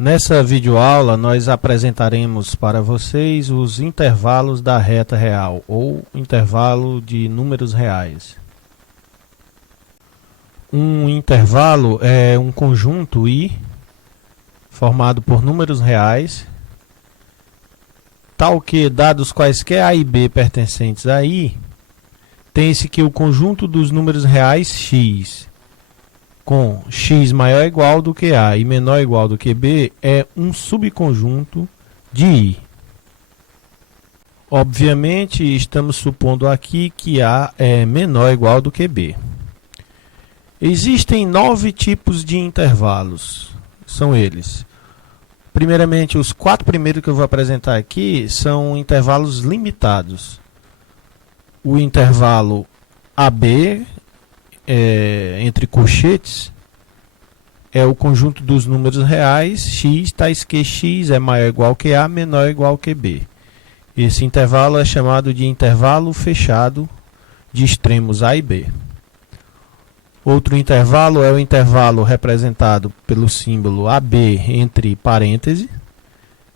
Nessa videoaula nós apresentaremos para vocês os intervalos da reta real ou intervalo de números reais. Um intervalo é um conjunto I formado por números reais, tal que, dados quaisquer A e B pertencentes a I, tem-se que o conjunto dos números reais x, com x maior ou igual do que A e menor ou igual do que B, é um subconjunto de I. Obviamente, estamos supondo aqui que A é menor ou igual do que B. Existem 9 tipos de intervalos. São eles. Primeiramente, os 4 primeiros que eu vou apresentar aqui são intervalos limitados. O intervalo AB, entre colchetes, é o conjunto dos números reais x, tais que x é maior ou igual que A, menor ou igual que B. Esse intervalo é chamado de intervalo fechado de extremos A e B. Outro intervalo é o intervalo representado pelo símbolo AB entre parênteses,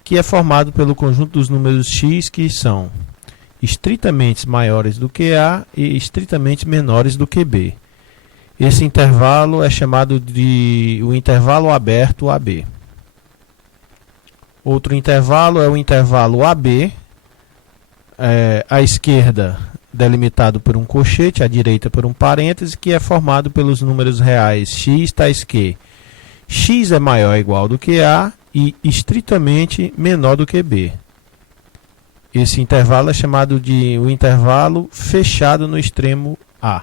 que é formado pelo conjunto dos números x que são estritamente maiores do que A e estritamente menores do que B. Esse intervalo é chamado de o intervalo aberto AB. Outro intervalo é o intervalo AB, à esquerda delimitado por um colchete, à direita por um parêntese, que é formado pelos números reais x, tais que x é maior ou igual do que A e estritamente menor do que B. Esse intervalo é chamado de o intervalo fechado no extremo A.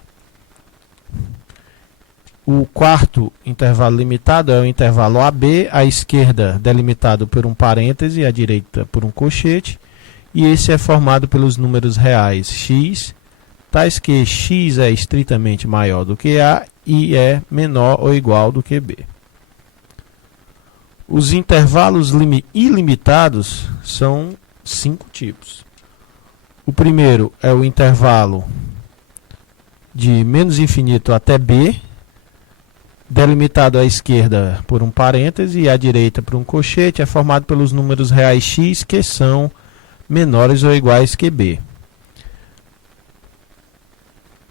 O quarto intervalo limitado é o intervalo AB, à esquerda delimitado por um parêntese, à direita por um colchete, e esse é formado pelos números reais x, tais que x é estritamente maior do que A e é menor ou igual do que B. Os intervalos ilimitados são 5 tipos. O primeiro é o intervalo de menos infinito até B, delimitado à esquerda por um parêntese e à direita por um colchete, é formado pelos números reais x que são menores ou iguais que B.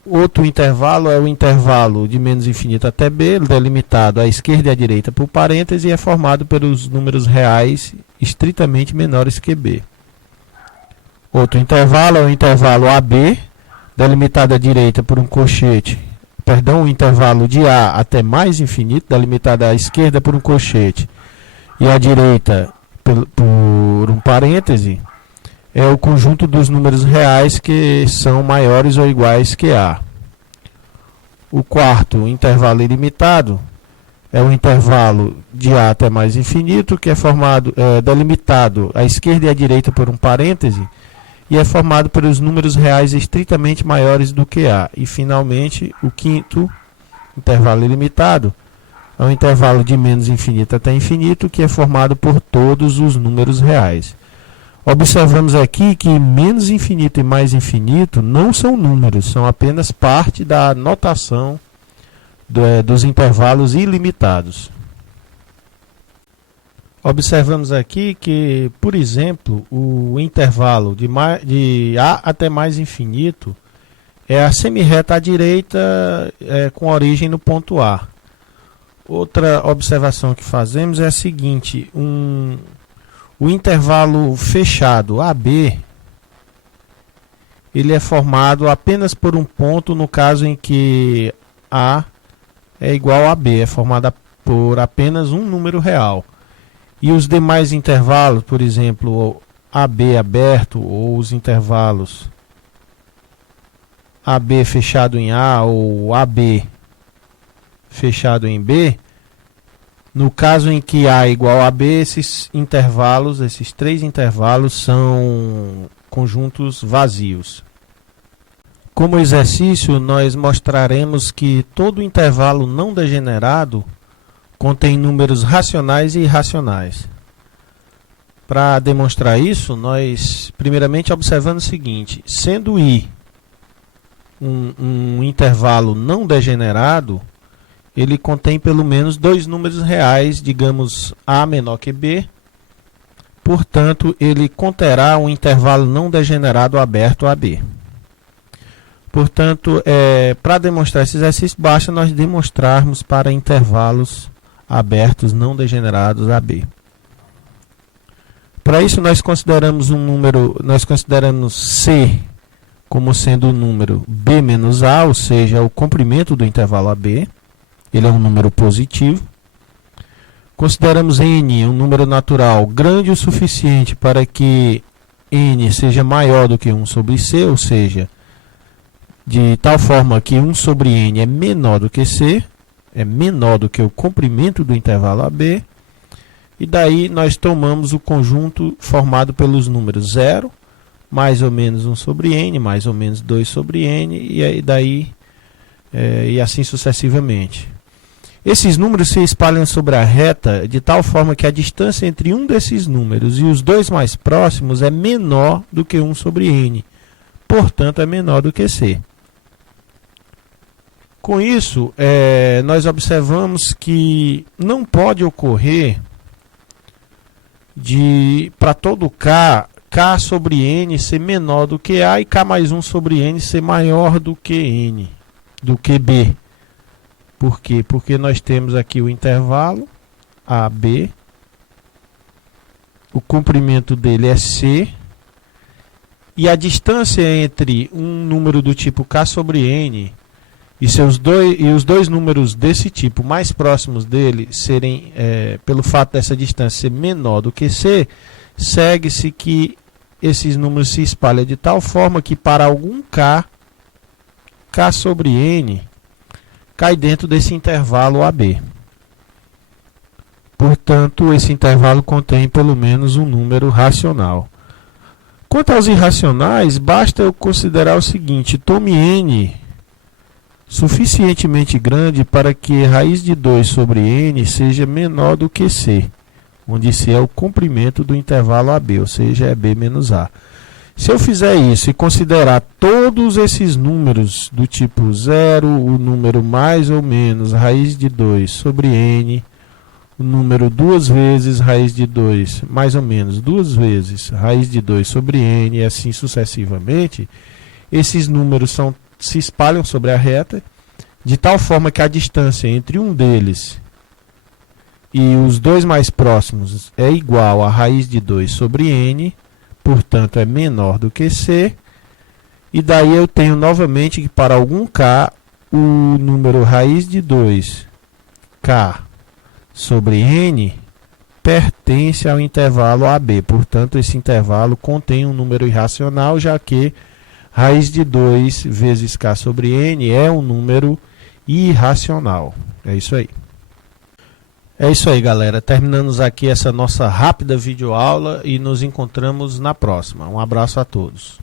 Outro intervalo é o intervalo de menos infinito até B, delimitado à esquerda e à direita por parêntese, e é formado pelos números reais estritamente menores que B. Outro intervalo é o intervalo AB, delimitado à direita por um colchete, o intervalo de A até mais infinito, delimitado à esquerda por um colchete e à direita por um parêntese, é o conjunto dos números reais que são maiores ou iguais que A. O quarto intervalo ilimitado é o intervalo de A até mais infinito, que é delimitado à esquerda e à direita por um parêntese, e é formado pelos números reais estritamente maiores do que A. E, finalmente, o quinto intervalo ilimitado é o intervalo de menos infinito até infinito, que é formado por todos os números reais. Observamos aqui que menos infinito e mais infinito não são números, são apenas parte da notação dos intervalos ilimitados. Observamos aqui que, por exemplo, o intervalo de A até mais infinito é a semirreta à direita com origem no ponto A. Outra observação que fazemos é a seguinte: o intervalo fechado AB, ele é formado apenas por um ponto no caso em que A é igual a B, é formada por apenas um número real. E os demais intervalos, por exemplo, AB aberto ou os intervalos AB fechado em A ou AB fechado em B, no caso em que A é igual a B, esses 3 intervalos são conjuntos vazios. Como exercício, nós mostraremos que todo intervalo não degenerado contém números racionais e irracionais. Para demonstrar isso, nós primeiramente observamos o seguinte: sendo I um intervalo não degenerado, ele contém pelo menos dois números reais, digamos A menor que B. Portanto, ele conterá um intervalo não degenerado aberto AB. Portanto, para demonstrar esse exercício, basta nós demonstrarmos para intervalos abertos não degenerados AB. Para isso, nós consideramos C como sendo o número B menos A, ou seja, o comprimento do intervalo AB. Ele é um número positivo. Consideramos N um número natural grande o suficiente para que N seja maior do que 1 sobre C, ou seja, de tal forma que 1 sobre N é menor do que C, é menor do que o comprimento do intervalo AB. E daí nós tomamos o conjunto formado pelos números 0, mais ou menos 1 sobre N, mais ou menos 2 sobre N, e assim sucessivamente. Esses números se espalham sobre a reta de tal forma que a distância entre um desses números e os dois mais próximos é menor do que 1 sobre N, portanto é menor do que C. Com isso, nós observamos que não pode ocorrer para todo K sobre N ser menor do que A e K mais 1 sobre N ser maior do que B. Por quê? Porque nós temos aqui o intervalo AB, o comprimento dele é C, e a distância entre um número do tipo K sobre N e os dois números desse tipo mais próximos dele serem, pelo fato dessa distância ser menor do que C, segue-se que esses números se espalham de tal forma que para algum K sobre N cai dentro desse intervalo AB. Portanto, esse intervalo contém pelo menos um número racional. Quanto aos irracionais, basta eu considerar o seguinte: tome N suficientemente grande para que raiz de 2 sobre N seja menor do que C, onde C é o comprimento do intervalo AB, ou seja, é B menos A. Se eu fizer isso e considerar todos esses números do tipo 0, o número mais ou menos raiz de 2 sobre N, o número 2 vezes raiz de 2, mais ou menos 2 vezes raiz de 2 sobre N, e assim sucessivamente, esses números se espalham sobre a reta, de tal forma que a distância entre um deles e os dois mais próximos é igual a raiz de 2 sobre N, portanto é menor do que C, e daí eu tenho novamente que para algum K, o número raiz de 2, K sobre N, pertence ao intervalo AB, portanto esse intervalo contém um número irracional, já que raiz de 2 vezes K sobre N é um número irracional. É isso aí. É isso aí, galera. Terminamos aqui essa nossa rápida videoaula e nos encontramos na próxima. Um abraço a todos.